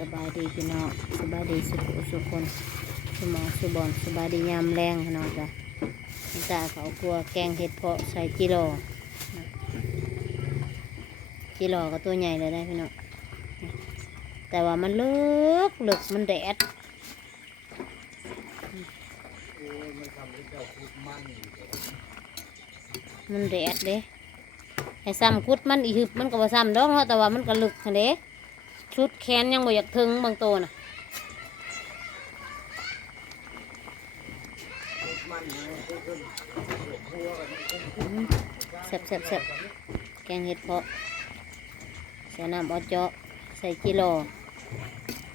สบายดีพี่น้องสบายดีสุขคนสมองสุบอนสบายดียามแรงพี่น้องจ้ะพี่ตาเขากลัวแกงเห็ดเพาะใส่จิโร่จิโร่ก็ตัวใหญ่เลยได้พี่น้องแต่ว่ามันลึกมันแดดมันแดดเด้ให้ซ้ำกุดมันอีหึบมันก็บ่ซ้ำดอกเนาะแต่ว่ามันก็ลึกเด้ชุดแขนยังบ่อยากถึงบางตัวน่ะแซ่บแกงเห็ดเพาะใส่น้ำออเจาะใส่จิโร่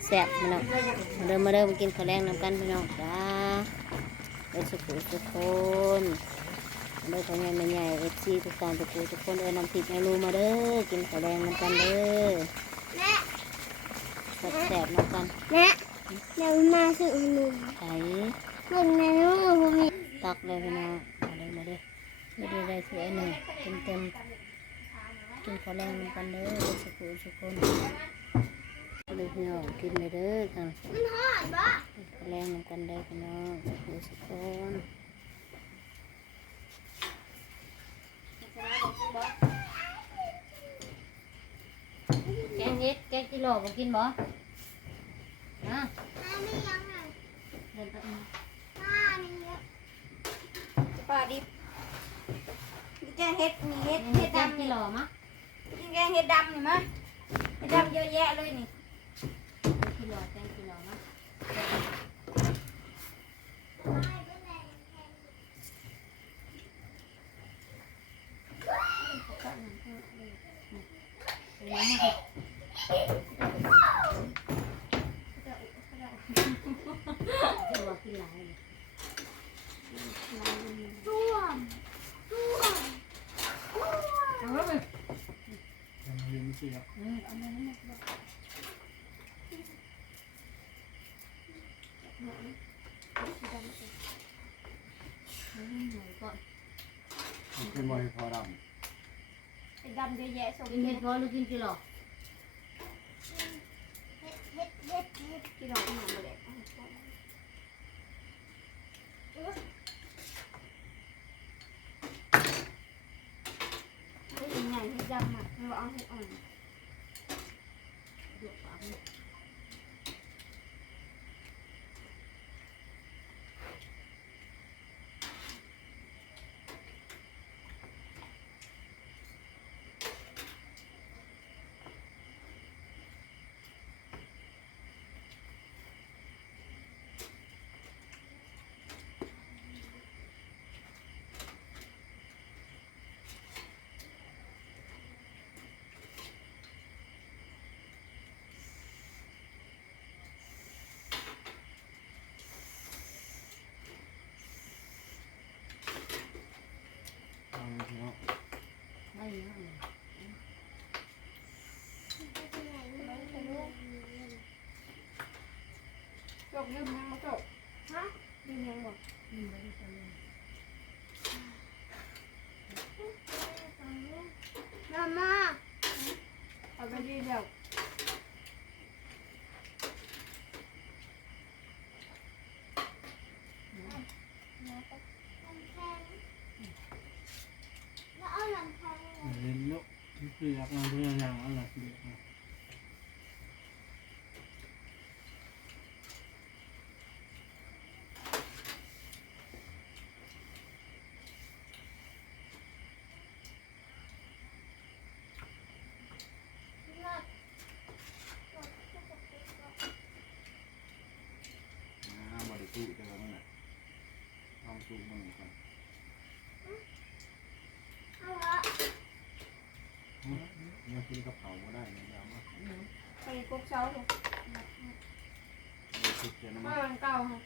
แซ่บพี่น้องมาเดินมากินข้าวแรงน้ำกันพี่น้องจ้าเด้อสุขคนเด้อข้าวใหญ่ไม่ใหญ่FCทุกการทุกคนเด้อน้ำพริกให้รู้มาเด้อกินข้าวแรงน้ำกันเด้อแซ่บน้ำกันเดี๋ยวมาซื้อหนูไข่เบิ่งในนู้นผมมีตักเลยพี่น้องมาเด้อไม่ได้สวยหนึ่งเต็มกินข้าวแรงน้ำกันเด้อสุขคนเลยพี่น้องกินเลยเด้อกันมันหอดบ่ข้าวแรงน้ำกันเด้อพี่น้องสุขคนแกงเห็ดแกงจิโร่บ่กินบ่นะไม่ยังไงเดินไปมีเยอะปลาดิบกินแกงเห็ดมีเห็ดแกงดำ จิ นี่ โร่มะ กินแกงเห็ดดำนี่มั้ยเห็ดดำเยอะแยะเลยนี่แกงจิโร่มะเป็นมวยพอดเห็ดดำเยอะแยะสม กินเห็ดพอหรือกินจิโร่ ที่เราเอามาเลยเห็ดใหญ่เห็ดดำอ่ะเราเอาเห็ดอ่อนได้เยอะเลยจบยืมยังมาจบฮะยืมยังบ่มาเอาไปดีเดี๋ยวแล้วเอาหลังคา เล่นเนาะคืออยากงานเรื่องอย่างอะไรเด็กบริสุทธิ์แต่ว่ามันลองสูบมันก่อนยังกินกระเพราก็ได้นะยาวมาก ไปกุ๊กเช้าเลย สุดเจน มา มา วันเก่าค่ะ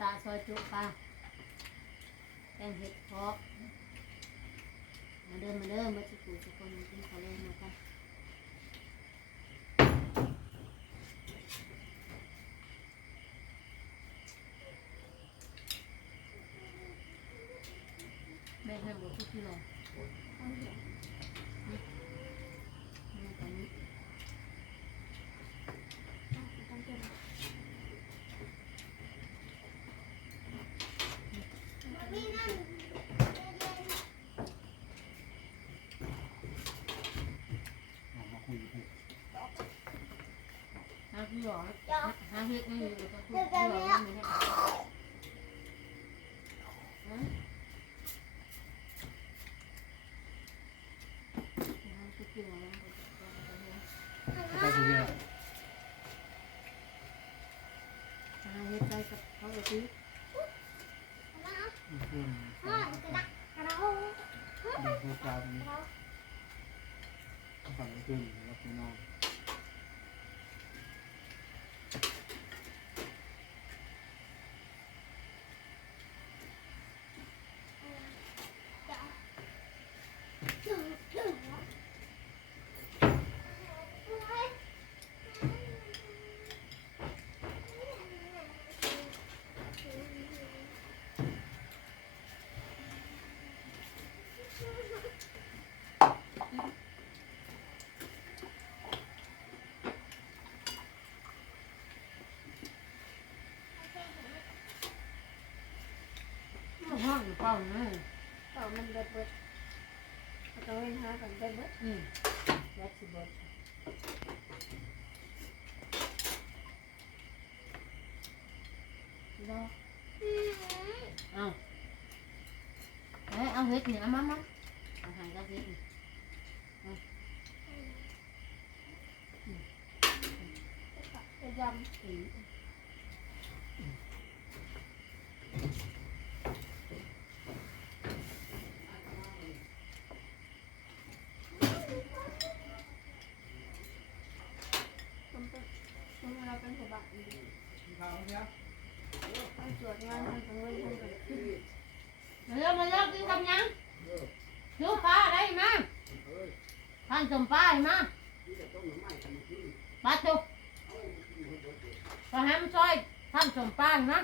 ตาซอยจุปลาแกงเห็ดเพาะมาเดินมาสุขคนกินข้าวแรงน้ำกันแม่ให้บอกทุกที่เลย เอาเถอะ นี่ตอนนี้ พี่หรอ เดี๋ยว หาเฮ็ดนี่อยู่กับพี่หรอนี่ฮะไปสิเนี่ย หาเฮ็ดไปกับเขาเลยพี่ ขึ้น พ่อกระดักกระเรา ดูโครงการฝั่งขึ้นแล้วพี่น้อง ห้องเป้านะ ต่อมันเบิดเบิดต้องเล่นหาก่อนเบิดเบิด แบ็คสิบดรอเอาเอาเฮ็ดเนี่ยมาเอาหายกับเฮ็ด จะยำเราเป็นผู้บักดีต้องตรวจงานทางเงินทางเงิน มาเลิกกินคำยังลูกปลาได้มาท่านสมปลามาปลาตุกปลาแฮมซอยท่านสมปลามา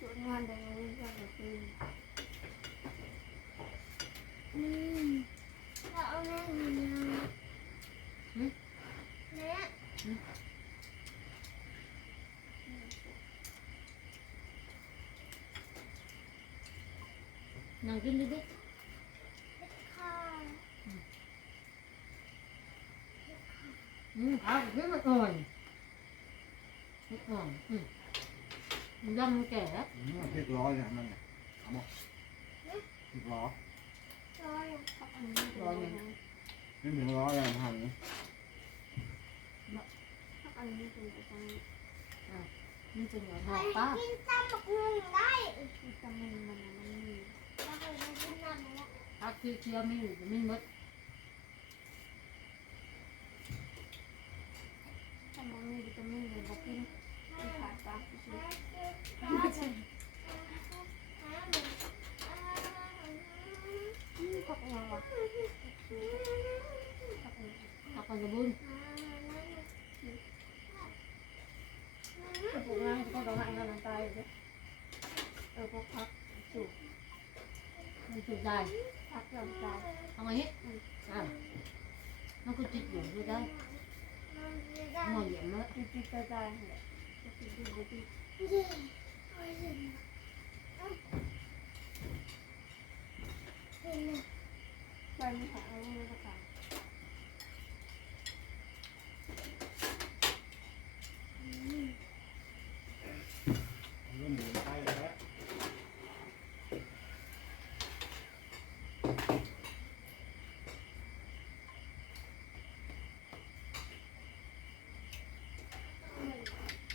ตรวจงานทางเงินทางเงิน เราเอาแม่เนี่ย นั่งกินดิ ข้าว เอาเพื่อนมันอ่อนดำแก่ พริกล้อเนี่ยมันเนี่ยเอาหมดพริกล้อ ร้อย รออย่าง นี่ถึงล้ออย่างหัน อันนี้เป็นประจำ มันจะเหนียวห ใค อ ร มป้า กินตำบักหุ่งได้ จำมันมี เราเคยไปกินน้ำแล้ว พักเคี้ยวไม่อยู่ไม่มด ถ้ามันมีวิตามินเลยบอกกินที่ขาดตาที่สุดพักยังวะพักยัง พักกันจะบุญ จะปลูกงานก็ต้องให้งานตายเลยพวกพักสูบ มันสุดใจ พักยอมตาย เอามาเฮ็ดมันก็จิตอยู่ด้วยได้หมอเหยียบมั้ย จิตใจตายเลยจิตดูดีไปไม่หาเอาเงินประกัน เริ่มหมุนไปแล้ว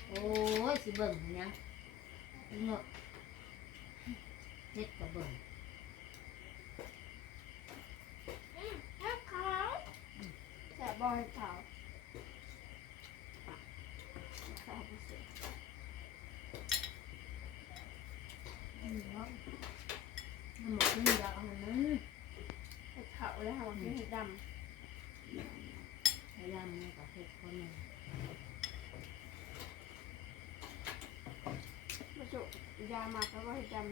โอ้ยสิเบิ่งยังเนาะเฮ็ดกับเบิ่ง แต่บอยขาวขาวพิเศษ เนาะมันหมดนี่แล้วเอามัน ขาวแล้วค่ะวันนี้ด พยายามกับเฮ็ดคนนึง ำมาจุยามาแล้วก็ให้ดำ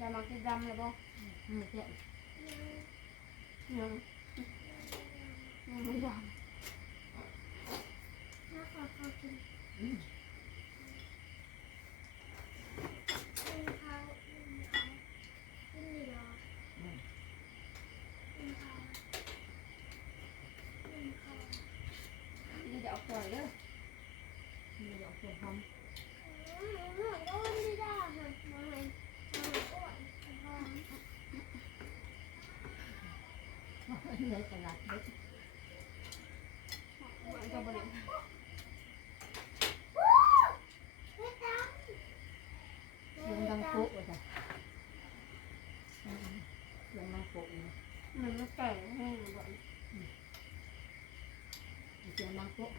ยามาที่ดำเลยบ่ มันจะ ยังไม่ดำ กินข้าวกินข้าว เลยตลาดเล็ก มันก็บริ ยังดังโป๊ะเลยจ้ะยังดังโป๊ะอยู่ มันไม่แก่แห้งบ่อย เสียงดังโป๊ะ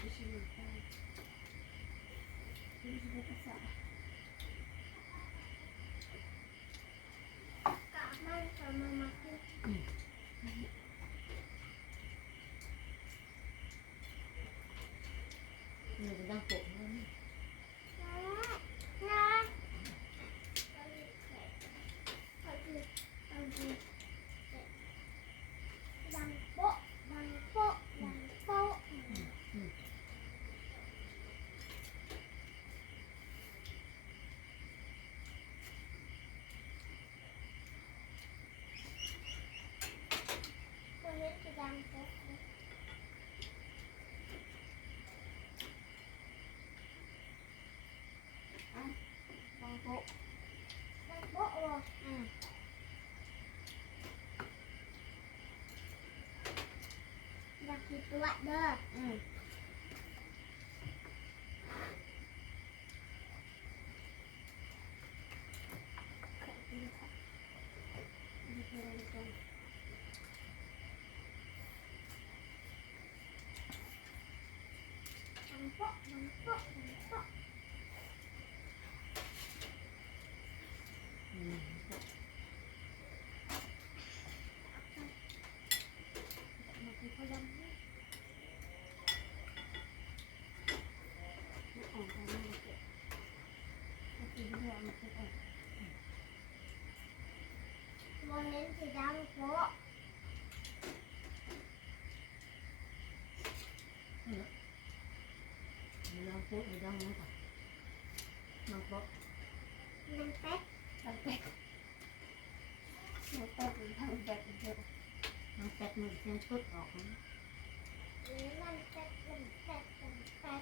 ไม่ใช่ไม่ใช่ไม่ใช่ภาษาก ะมันจะมากิน มันจะดังโป๊ะ นะนะดังโป๊ะดังโป๊ะดังโป๊ะตัวนี้จะดังโป๊ะ ต้องโต๊ะ ดังโป๊ะเหรออยากกินตัวเด้อ อืม เคยกินค่ะ ไม่เคยเลยกัน ดังโป๊ะดังโป๊ะดังโป๊ะ มันคือพลังมันอ่อนไปมากเลยถ้ากินด้วยมันจะอ่อน วันนี้จะดังโป๊ะ ดังโป๊ะดังนั่นค่ะดังโป๊ะ มันเป๊ะ ตั้งแต่เราแตกเป็นทางแบบเดียว ดังแป๊ดมือเสียงชุดออกนะ หรือมันเป๊ะมันเป๊ะมันเป๊ะ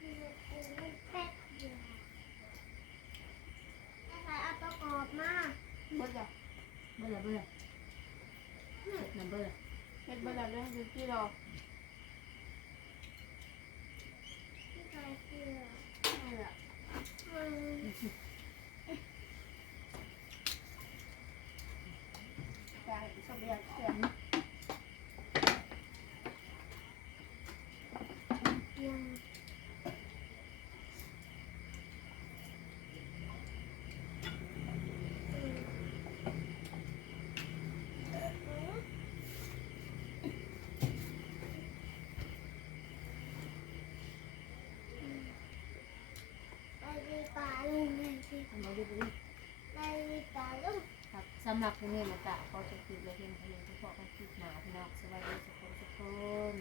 มันเป๊ะอยู่อะไรเอาตัวกรอบมา เมื่อไหร่ เบื่อเบื่อเสร็จนะเบื่อ เฮ็ดเมื่อไหร่เรื่องที่เรา ที่ใครเชื่อ ไม่ละ มัน แต่สมัยเสียง ยังไปดีป่าลุงเลยสิ ทำไมดีดี ไปดีป่าลุง ครับสำหรับวันนี้นะจ๊ะขอจบคลิปเลยเพียงเท่านี้ที่พอกันคลิปหนาพี่น้องสวัสดีทุกคน